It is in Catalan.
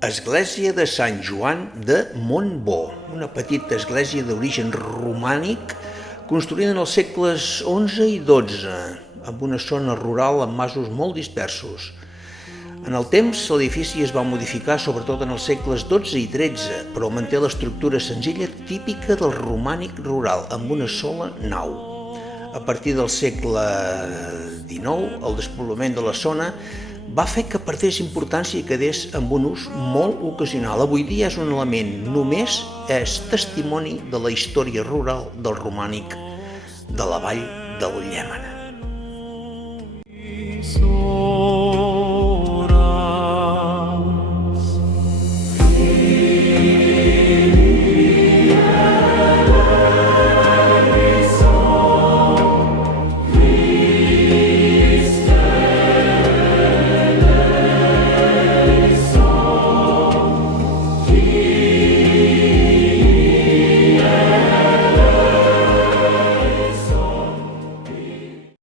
Església de Sant Joan de Montbó, una petita església d'origen romànic construïda en els segles XI i XII, amb una zona rural amb masos molt dispersos. En el temps, l'edifici es va modificar sobretot en els segles XII i XIII, però manté l'estructura senzilla típica del romànic rural, amb una sola nau. A partir del segle XIX, el despoblament de la zona va fer que perdés importància i quedés amb un ús molt ocasional. Avui dia és un element, només és testimoni de la història rural del romànic de la vall del Llémena.